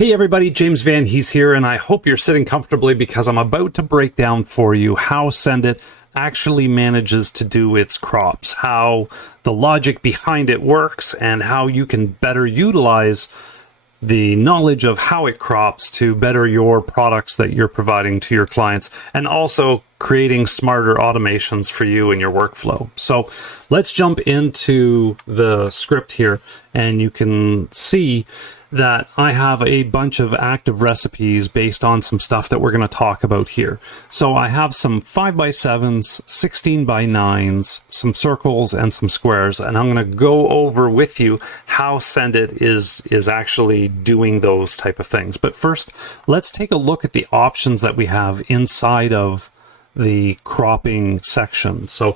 Hey everybody, James Van Hees here, and I hope you're sitting comfortably because I'm about to break down for you how Sendit actually manages to do its crops, how the logic behind it works, and how you can better utilize the knowledge of how it crops to better your products that you're providing to your clients, and also creating smarter automations for you and your workflow. So let's jump into the script here, and you can see that I have a bunch of active recipes based on some stuff that we're going to talk about here. So I have some 5x7s, 16x9s, some circles, and some squares, and I'm going to go over with you how Sendit is actually doing those type of things. But first, let's take a look at the options that we have inside of the cropping section. So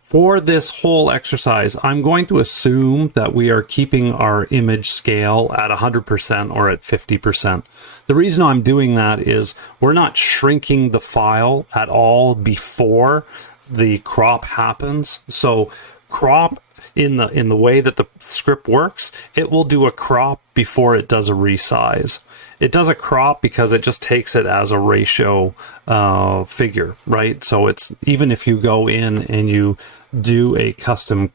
for this whole exercise, I'm going to assume that we are keeping our image scale at 100% or at 50%. The reason I'm doing that is we're not shrinking the file at all before the crop happens. So crop, in the way that the script works, it will do a crop before it does a resize. It does a crop because it just takes it as a ratio figure, right? So it's, even if you go in and you do a custom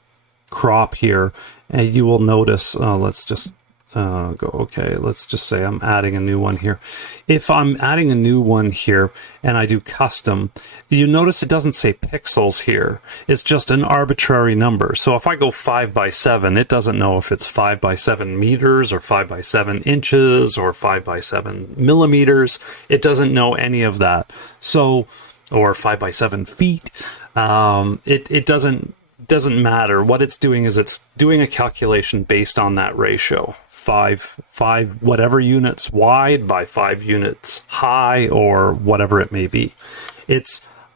crop here, and you will notice, let's just let's just say I'm adding a new one here. If I'm adding a new one here and I do custom, you notice it doesn't say pixels here. It's just an arbitrary number. So if I go 5x7, it doesn't know if it's 5x7 meters or 5x7 inches or 5x7 millimeters. It doesn't know any of that. So, or 5x7 feet. It doesn't matter. What it's doing is it's doing a calculation based on that ratio. 5 whatever units wide by 5 units high, or whatever it may be.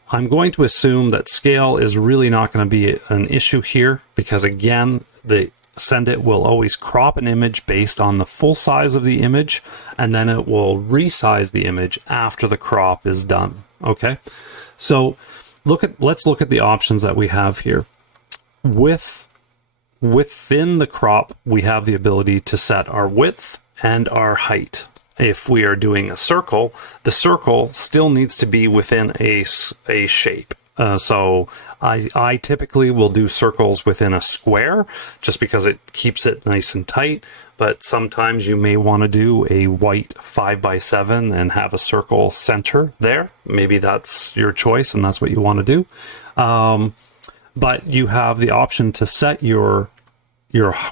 I'm going to assume that scale is really not going to be an issue here, because again, the Sendit will always crop an image based on the full size of the image, and then it will resize the image after the crop is done. Okay, so let's look at the options that we have here. Within the crop, we have the ability to set our width and our height. If we are doing a circle, the circle still needs to be within a shape. So I typically will do circles within a square just because it keeps it nice and tight. But sometimes you may want to do a white 5x7 and have a circle center there. Maybe that's your choice and that's what you want to do. But you have the option to set your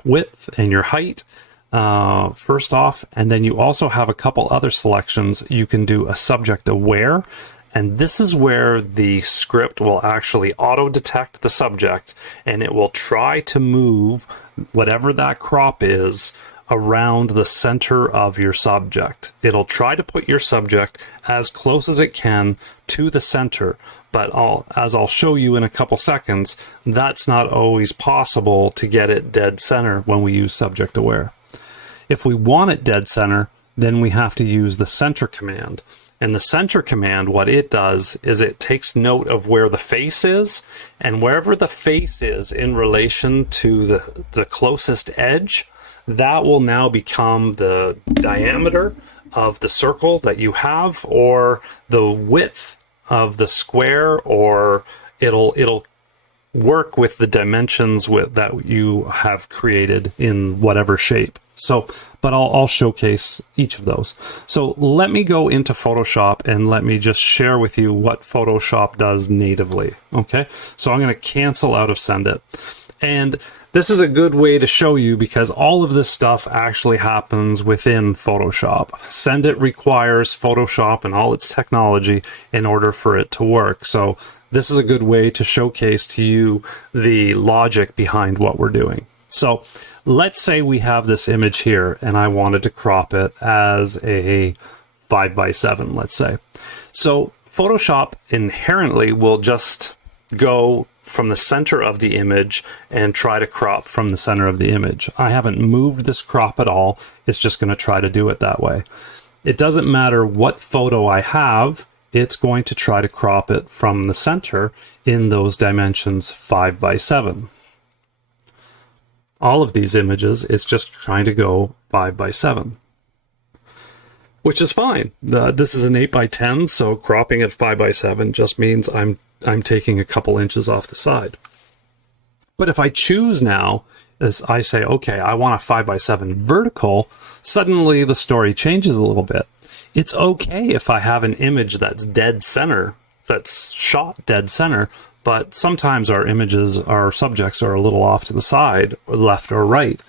width and your height first off, and then you also have a couple other selections. You can do a subject aware, and this is where the script will actually auto detect the subject, and it will try to move whatever that crop is around the center of your subject. It'll try to put your subject as close as it can to the center, but as I'll show you in a couple seconds, that's not always possible to get it dead center when we use subject aware. If we want it dead center, then we have to use the center command. And the center command, what it does is it takes note of where the face is, and wherever the face is in relation to the closest edge, that will now become the diameter of the circle that you have, or the width of the square, or it'll work with the dimensions that you have created in whatever shape. So, but I'll showcase each of those. So let me go into Photoshop and let me just share with you what Photoshop does natively. Okay, so I'm going to cancel out of Sendit, and this is a good way to show you because all of this stuff actually happens within Photoshop. Sendit requires Photoshop and all its technology in order for it to work. So this is a good way to showcase to you the logic behind what we're doing. So let's say we have this image here and I wanted to crop it as a 5x7, let's say. So Photoshop inherently will just go from the center of the image and try to crop from the center of the image. I haven't moved this crop at all. It's just going to try to do it that way. It doesn't matter what photo I have, it's going to try to crop it from the center in those dimensions 5x7. All of these images, it's just trying to go 5x7. which is fine. This is an 8 by 10, so cropping at 5 by 7 just means I'm taking a couple inches off the side. But if I choose now, as I say, okay, I want a 5 by 7 vertical, suddenly the story changes a little bit. It's okay if I have an image that's dead center, that's shot dead center, but sometimes our images, our subjects are a little off to the side, or left or right.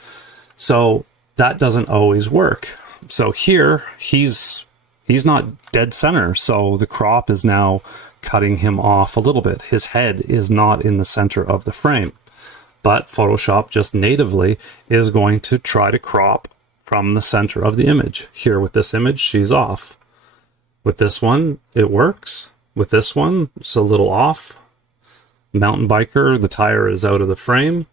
So that doesn't always work. So here, he's not dead center, so the crop is now cutting him off a little bit. His head is not in the center of the frame. But Photoshop just natively is going to try to crop from the center of the image. Here with this image, she's off. With this one, it works. With this one, it's a little off. Mountain biker, the tire is out of the frame.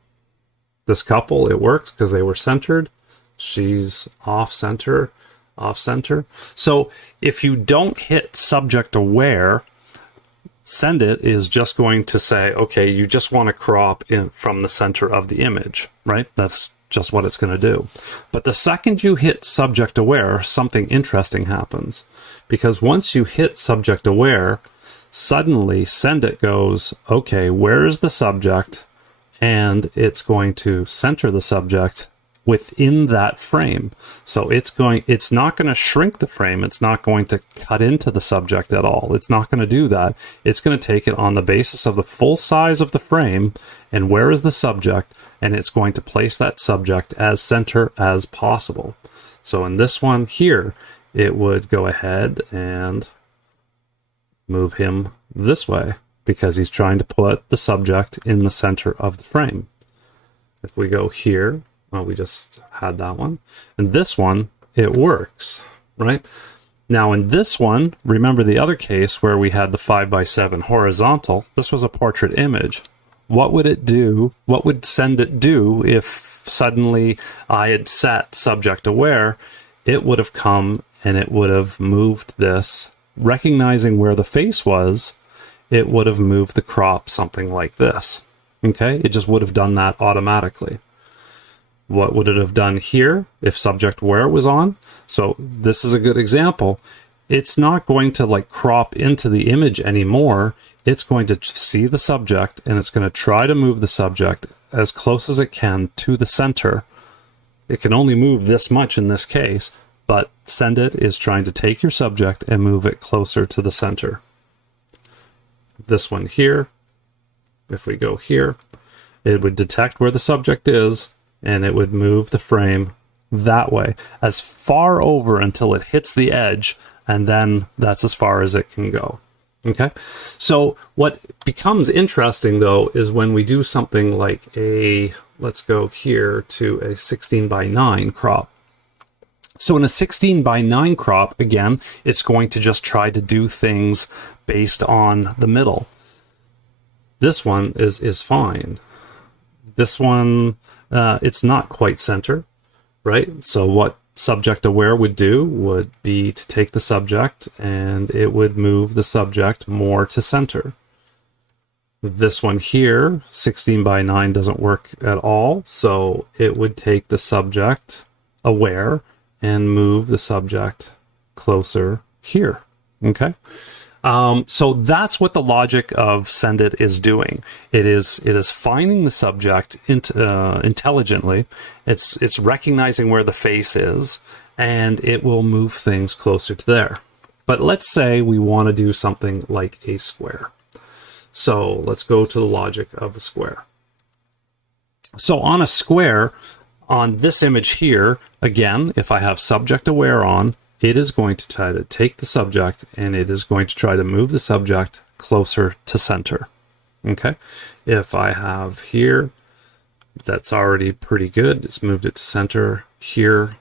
This couple, it works because they were centered. She's off center, off center. So if you don't hit subject aware, sendit is just going to say, okay, you just want to crop in from the center of the image, right? That's just what it's going to do. But the second you hit subject aware, something interesting happens. Because once you hit subject aware, suddenly sendit goes, okay, where is the subject? And it's going to center the subject within that frame. So it's not going to shrink the frame. It's not going to cut into the subject at all. It's not going to do that. It's going to take it on the basis of the full size of the frame and where is the subject, and it's going to place that subject as center as possible. So in this one here, it would go ahead and move him this way because he's trying to put the subject in the center of the frame. If we go here, well, we just had that one. And this one, it works, right? Now in this one, remember the other case where we had the 5 by 7 horizontal. This was a portrait image. What would it do? What would sendit do if suddenly I had set subject aware? It would have come and it would have moved this, recognizing where the face was, it would have moved the crop something like this. Okay? It just would have done that automatically. What would it have done here if subject aware was on? So this is a good example. It's not going to like crop into the image anymore. It's going to see the subject and it's going to try to move the subject as close as it can to the center. It can only move this much in this case, but sendit is trying to take your subject and move it closer to the center. This one here, if we go here, it would detect where the subject is and it would move the frame that way, as far over until it hits the edge, and then that's as far as it can go. Okay? So what becomes interesting, though, is when we do something like let's go here to a 16 by 9 crop. So in a 16 by 9 crop, again, it's going to just try to do things based on the middle. This one is fine. This one, it's not quite center, right? So what subject aware would do would be to take the subject and it would move the subject more to center. This one here, 16 by 9 doesn't work at all, so it would take the subject aware and move the subject closer here. Okay? So that's what the logic of sendit is doing. It is finding the subject intelligently. It's recognizing where the face is, and it will move things closer to there. But let's say we want to do something like a square. So let's go to the logic of a square. So on a square, on this image here, again, if I have subject aware on, it is going to try to take the subject and it is going to try to move the subject closer to center. Okay? If I have here, that's already pretty good. It's moved it to center. Here,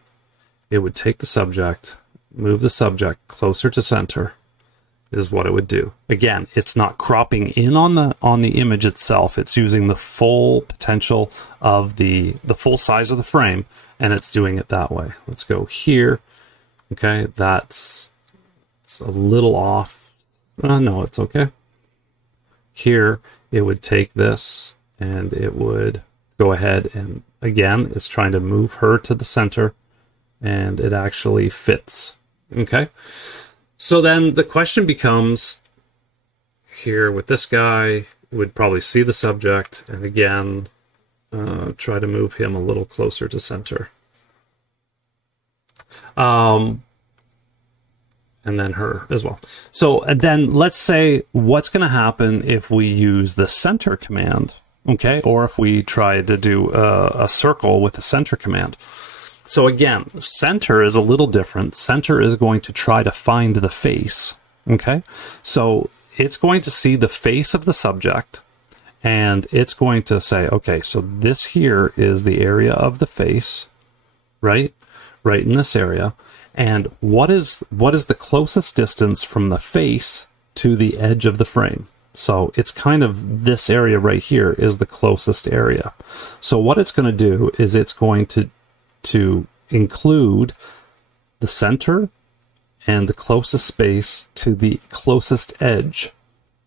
it would take the subject, move the subject closer to center, is what it would do. Again, it's not cropping in on the image itself. It's using the full potential of the full size of the frame, and it's doing it that way. Let's go here. Okay, it's a little off. No, it's okay. Here, it would take this and it would go ahead and, again, it's trying to move her to the center, and it actually fits Okay. So then the question becomes, here with this guy, would probably see the subject, and again, try to move him a little closer to center. And then her as well. So and then let's say what's going to happen if we use the center command, okay? Or if we try to do a circle with the center command. So again, center is a little different. Center is going to try to find the face, okay? So it's going to see the face of the subject, and it's going to say, okay, so this here is the area of the face, right? Right in this area. And what is the closest distance from the face to the edge of the frame? So it's kind of this area right here is the closest area. So what it's going to do is it's going to include the center and the closest space to the closest edge.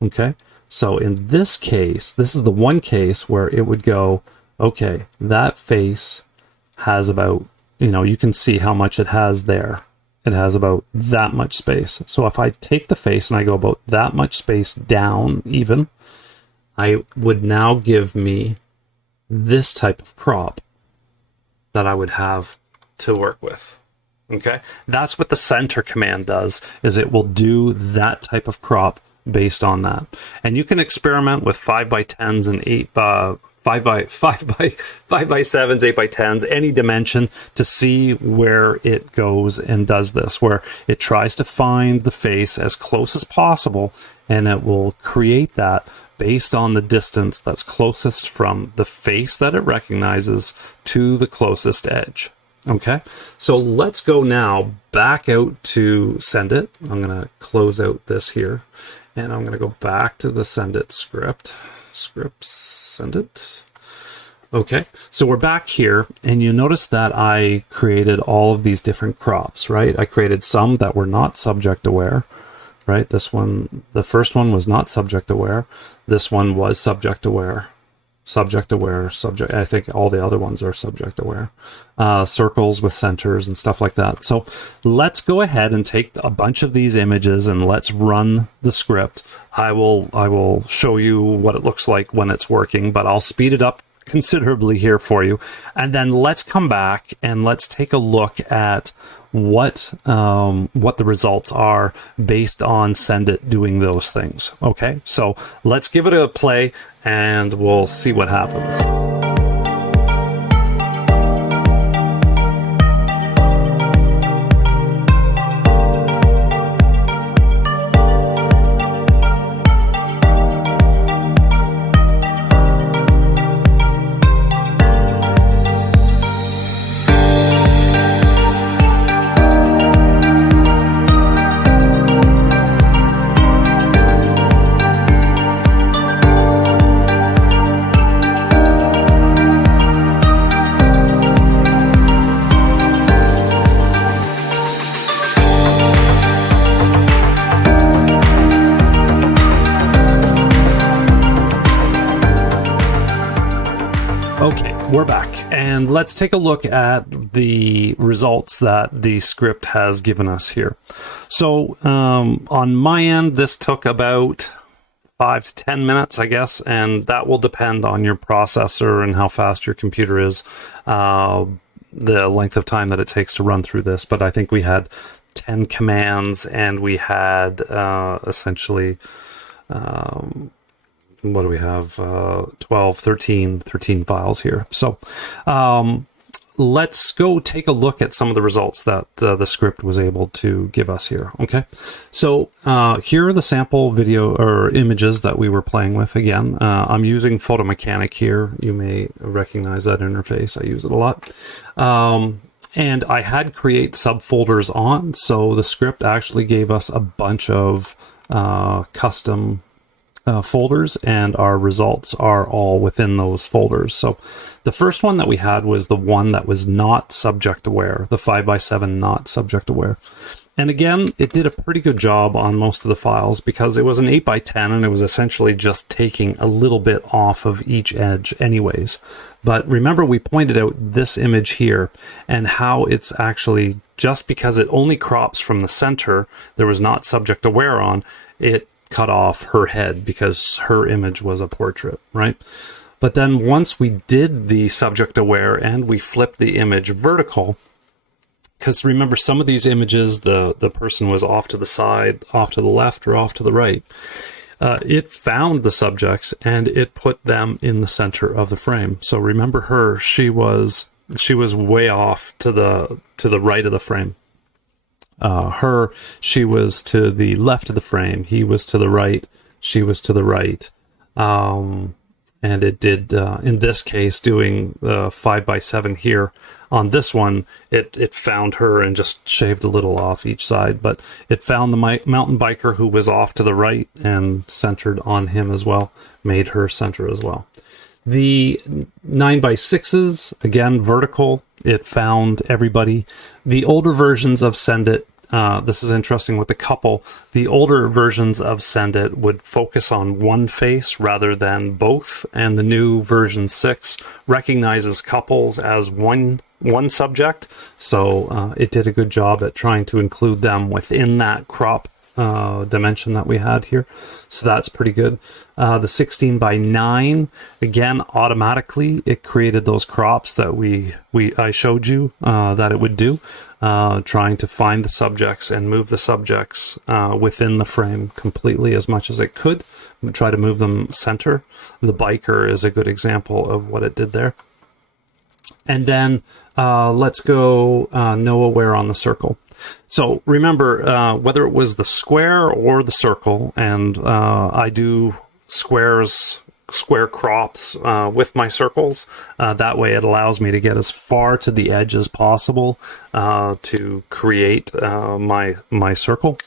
Okay, so in this case, this is the one case where it would go, okay, that face has about, you can see how much it has there. It has about that much space. So if I take the face and I go about that much space down even, I would now give me this type of crop that I would have to work with. Okay, that's what the center command does, is it will do that type of crop based on that. And you can experiment with 5x10s and 5x7s, 8x10s, any dimension to see where it goes and does this, where it tries to find the face as close as possible, and it will create that based on the distance that's closest from the face that it recognizes to the closest edge. Okay, so let's go now back out to sendit. I'm going to close out this here, and I'm going to go back to the sendit script. Sendit. Okay, so we're back here, and you notice that I created all of these different crops, right? I created some that were not subject aware, right? This one, the first one was not subject aware. This one was subject aware. I think all the other ones are subject aware. Circles with centers and stuff like that. So let's go ahead and take a bunch of these images and let's run the script. I will show you what it looks like when it's working, but I'll speed it up considerably here for you. And then let's come back and let's take a look at what the results are based on sendit doing those things. Okay, so let's give it a play and we'll see what happens. Okay, we're back, and let's take a look at the results that the script has given us here. So on my end, this took about 5 to 10 minutes, I guess, and that will depend on your processor and how fast your computer is, the length of time that it takes to run through this. But I think we had 10 commands, and we had essentially... what do we have? 12, 13 files here. So let's go take a look at some of the results that the script was able to give us here. Okay, so here are the sample video or images that we were playing with. Again, I'm using Photo Mechanic here. You may recognize that interface. I use it a lot. And I had create subfolders on, so the script actually gave us a bunch of custom folders, and our results are all within those folders. So the first one that we had was the one that was not subject aware, the 5x7 not subject aware. And again, it did a pretty good job on most of the files because it was an 8x10 and it was essentially just taking a little bit off of each edge anyways. But remember, we pointed out this image here and how it's actually, just because it only crops from the center, there was not subject aware on, it cut off her head because her image was a portrait, right? But then once we did the subject aware and we flipped the image vertical, because remember, some of these images, the person was off to the side, off to the left, or off to the right. It found the subjects and it put them in the center of the frame. So remember her; she was way off to the right of the frame. She was to the left of the frame. He was to the right. She was to the right. And it did, in this case, doing 5x7 here. On this one, it found her and just shaved a little off each side, but it found the mountain biker who was off to the right and centered on him as well, made her center as well. The 9x6s, again, vertical, it found everybody. The older versions of Sendit, this is interesting with the couple, the older versions of Sendit would focus on one face rather than both, and the new version 6 recognizes couples as one subject, so it did a good job at trying to include them within that crop dimension that we had here. So that's pretty good. The 16x9, again, automatically it created those crops that I showed you that it would do, trying to find the subjects and move the subjects within the frame completely as much as it could, try to move them center. The biker is a good example of what it did there. And then let's go no aware on the circle. So remember, whether it was the square or the circle, and I do square crops with my circles. That way it allows me to get as far to the edge as possible to create my circle.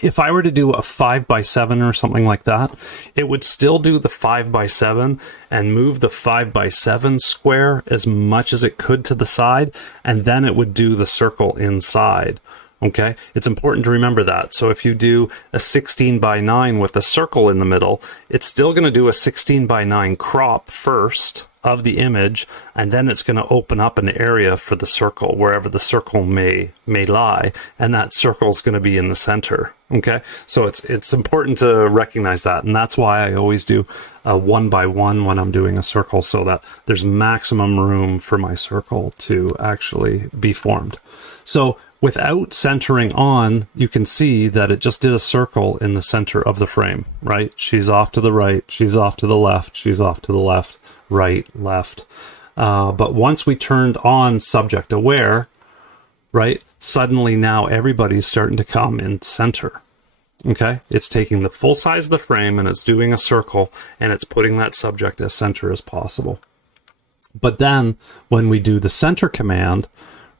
If I were to do a 5x7 or something like that, it would still do the 5x7 and move the 5x7 square as much as it could to the side, and then it would do the circle inside. Okay, it's important to remember that. So if you do a 16x9 with a circle in the middle, it's still going to do a 16x9 crop first of the image, and then it's going to open up an area for the circle wherever the circle may lie, and that circle is going to be in the center. Okay, so it's important to recognize that, and that's why I always do a 1x1 when I'm doing a circle, so that there's maximum room for my circle to actually be formed. So without centering on, you can see that it just did a circle in the center of the frame, right? She's off to the right, she's off to the left, she's off to the left, right, left. But once we turned on subject aware, right, suddenly now everybody's starting to come in center. Okay, it's taking the full size of the frame and it's doing a circle and it's putting that subject as center as possible. But then when we do the center command,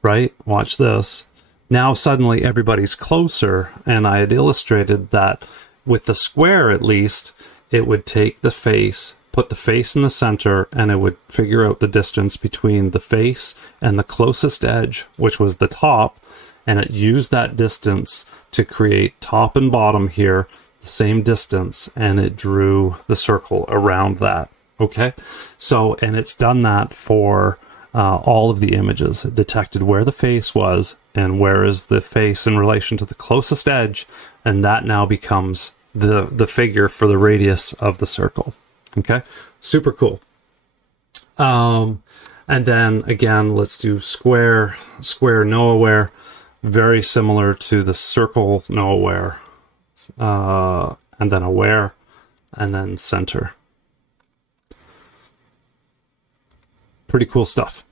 right, watch this. Now suddenly everybody's closer, and I had illustrated that with the square at least, it would take the face, put the face in the center, and it would figure out the distance between the face and the closest edge, which was the top, and it used that distance to create top and bottom here, the same distance, and it drew the circle around that. Okay, so, and it's done that for all of the images. It detected where the face was and where is the face in relation to the closest edge, and that now becomes the figure for the radius of the circle. Okay, super cool. And then again, let's do square no aware, very similar to the circle no aware, and then aware, and then center. Pretty cool stuff.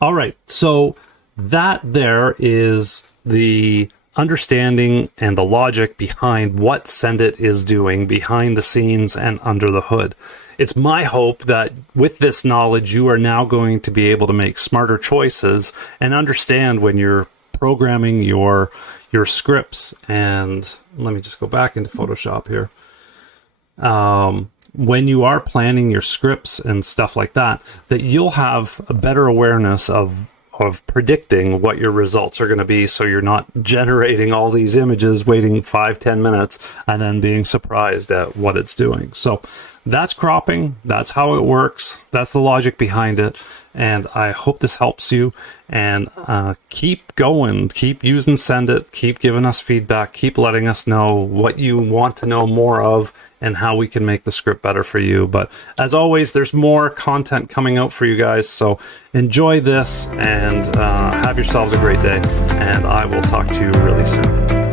All right, so that there is the understanding and the logic behind what Sendit is doing behind the scenes and under the hood. It's my hope that with this knowledge, you are now going to be able to make smarter choices and understand when you're programming your scripts. And let me just go back into Photoshop here. When you are planning your scripts and stuff like that, that you'll have a better awareness of of predicting what your results are going to be, so you're not generating all these images, waiting 5-10 minutes, and then being surprised at what it's doing. So that's cropping. That's how it works. That's the logic behind it. And I hope this helps you. And keep going. Keep using Sendit. Keep giving us feedback. Keep letting us know what you want to know more of and how we can make the script better for you. But as always, there's more content coming out for you guys. So enjoy this and have yourselves a great day. And I will talk to you really soon.